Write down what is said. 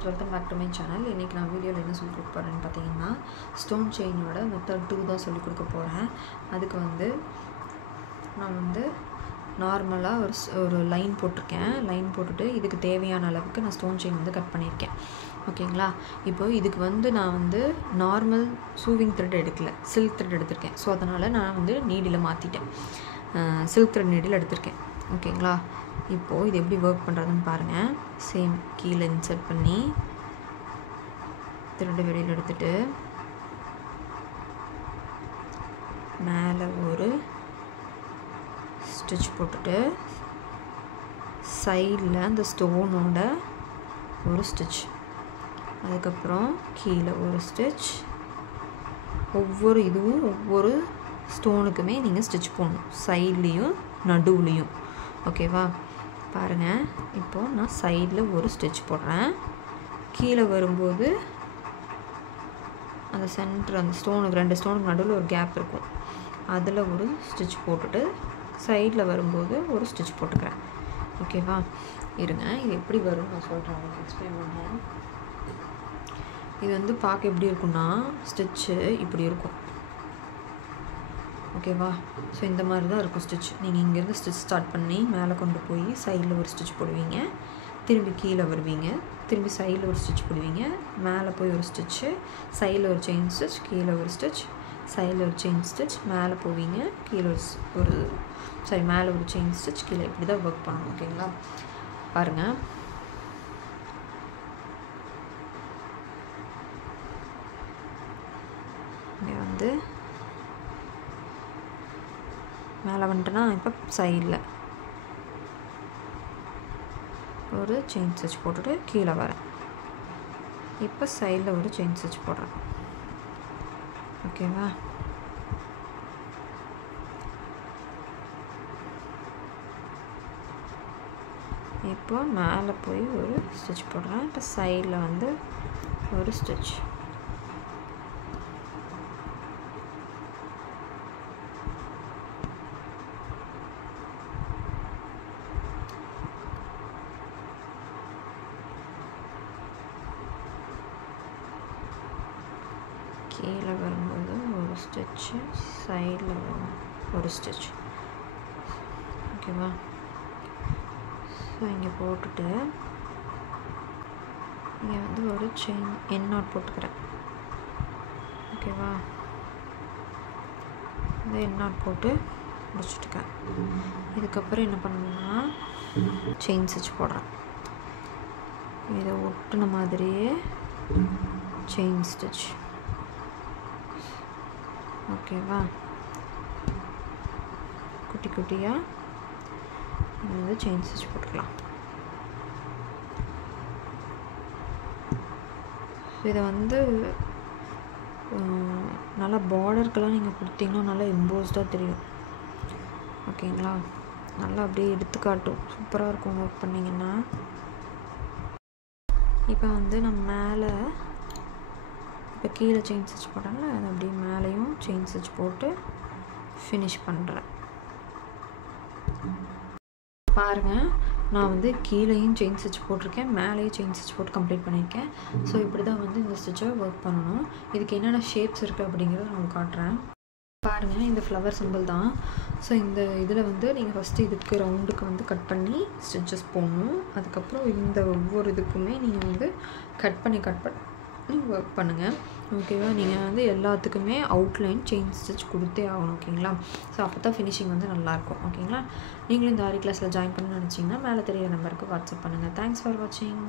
friends, welcome back to my channel. இன்னைக்கு நான் வீடியோல என்ன சொல்லி கொடுக்க போறேன்னு பாத்தீங்கன்னா ஸ்டோன் செயினோட மெத்தட் 2 தான் சொல்லி கொடுக்க போறேன். அதுக்கு வந்து நான் வந்து நார்மலா ஒரு லைன் போட்டுருக்கேன். லைன் போட்டுட்டு இதுக்கு தேவையான அளவுக்கு நான் ஸ்டோன் செயின் வந்து கட் பண்ணிருக்கேன். ஓகேங்களா? இப்போ இதுக்கு வந்து நான் வந்து நார்மல் சூவிங் த்ரெட் எடுக்கல, சில்க் த்ரெட் எடுத்துர்க்கேன். சோ அதனால நான் வந்து நீடில மாத்திட்டேன். Silk thread நீடில எடுத்துர்க்கேன். ஓகேங்களா? இப்போ இது எப்படி வர்க் பண்றதுன்னு பாருங்க. சேம் கீழ இன்சர்ட் பண்ணி த்ரெட் வெளியில எடுத்துட்டு மேலே ஒரு ஸ்டிட்ச் போட்டுட்டு சைடுல அந்த ஸ்டோனோட ஒரு ஸ்டிட்ச், அதுக்கு அப்புறம் கீழ ஒரு ஸ்டிட்ச். ஒவ்வொரு ஸ்டோனுக்குமே நீங்க ஸ்டிட்ச் போடணும், சைடுலயும் நடுவுலயும். ஓகேவா? பாருங்க, இப்போ நான் சைடுல ஒரு ஸ்டிட்ச் போடுறேன். கீழ வரும்போது அந்த சென்டர் அந்த ஸ்டோனுக்கு ரெண்டு ஸ்டோனுக்கு நடுவுல ஒரு கேப் இருக்கும், அதுல ஒரு ஸ்டிட்ச் போட்டுட்டு சைடுல வரும்போது ஒரு ஸ்டிட்ச் போட்டுக்கிறேன். ஓகேவா? இருங்க, இது எப்படி வரும்னு நான் சொல்றேன், உங்களுக்கு எக்ஸ்பிளைன் பண்றேன். இது வந்து பார்க்க எப்படி இருக்கும்னா ஸ்டிட்ச் இப்படி இருக்கும். ஓகேவா? சோ இந்த மாதிரி தான் இருக்கும் ஸ்டிட்ச். நீங்க இங்க இருந்து ஸ்டிட்ச் ஸ்டார்ட் பண்ணி மேலே கொண்டு போய் சைடுல ஒரு ஸ்டிட்ச் போடுவீங்க, திரும்பி கீழ வருவீங்க, திரும்பி சைடுல ஒரு ஸ்டிட்ச் போடுவீங்க, மேலே போய் ஒரு ஸ்டிட்ச், சைடுல ஒரு செயின் ஸ்டிட்ச், கீழ ஒரு ஸ்டிட்ச், சைடுல ஒரு செயின் ஸ்டிட்ச், மேலே போவீங்க, கீழ மேலே ஒரு செயின் ஸ்டிட்ச், கீழ இப்படி தான் வர்க் பண்ணணும். ஓகேங்களா? பாருங்க, இங்க வந்து மேலே வந்துட்டேன்னா இப்போ சைடில் ஒரு செயின் ஸ்டிட்ச் போட்டுட்டு கீழே வரேன். இப்போ சைடில் ஒரு செயின் ஸ்டிட்ச் போடுறேன். ஓகேவா? இப்போ மேலே போய் ஒரு ஸ்டிட்ச் போடுறேன். இப்போ சைடில் வந்து ஒரு ஸ்டிட்ச். கீழே வரும்போது ஒரு ஸ்டிட்ச், சைடில் ஒரு ஸ்டிட்ச். ஓகேவா? ஸோ இங்கே போட்டுட்டு இங்கே வந்து ஒரு செயின் என் நாட் போட்டுக்கிறேன். ஓகேவா? இந்த என் நாட் போட்டு முடிச்சுட்டுக்கேன். இதுக்கப்புறம் என்ன பண்ணணும்னா செயின் ஸ்டிட்ச் போடுறேன். இதை ஒட்டுன மாதிரியே செயின் ஸ்டிட்ச். ஓகேவா? குட்டி குட்டியா வந்து செயின் ஸ்டிட்ச் போட்டுக்கலாம். இதை வந்து நல்லா பார்டருக்கெல்லாம் நீங்கள் கொடுத்தீங்கன்னா நல்லா எம்போஸ்டாக தெரியும். ஓகேங்களா? நல்லா அப்படியே எடுத்துக்காட்டும், சூப்பராக இருக்கும் ஒர்க் பண்ணிங்கன்னா. இப்போ வந்து நம்ம மேலே இப்போ கீழே செயின் ஸ்டிட்ச் போட்டாங்கள, அது அப்படியே மேலேயும் செயின் ஸ்டிட்ச் போட்டு ஃபினிஷ் பண்ணுறேன். பாருங்கள், நான் வந்து கீழேயும் செயின் ஸ்டிட்ச் போட்டிருக்கேன், மேலேயும் செயின் ஸ்டிட்ச் போட்டு கம்ப்ளீட் பண்ணியிருக்கேன். ஸோ இப்படி தான் வந்து இந்த ஸ்டிட்சை ஒர்க் பண்ணணும். இதுக்கு என்னென்ன ஷேப்ஸ் இருக்குது அப்படிங்கிறத நான் உங்களுக்கு காட்டுறேன். பாருங்கள், இந்த ஃப்ளவர் சிம்பிள் தான். ஸோ இந்த இதில் வந்து நீங்கள் ஃபஸ்ட்டு இதுக்கு ரவுண்டுக்கு வந்து கட் பண்ணி ஸ்டிச்சஸ் போடணும். அதுக்கப்புறம் இந்த ஒவ்வொரு இதுக்குமே நீங்கள் வந்து கட் பண்ணி ஒர்க் பண்ணுங்கள். ஓகேவா? நீங்கள் வந்து எல்லாத்துக்குமே அவுட்லைன் செயின் ஸ்டிட்ச் கொடுத்தே ஆகணும். ஓகேங்களா? ஸோ அப்போ தான் ஃபினிஷிங் வந்து நல்லாயிருக்கும். ஓகேங்களா? நீங்களும் இந்த ஆரி கிளாஸில் ஜாயின் பண்ணணும்னு நினச்சிங்கன்னா மேலே தெரியிற நம்பருக்கு வாட்ஸ்அப் பண்ணுங்கள். தேங்க்ஸ் ஃபார் வாட்சிங்.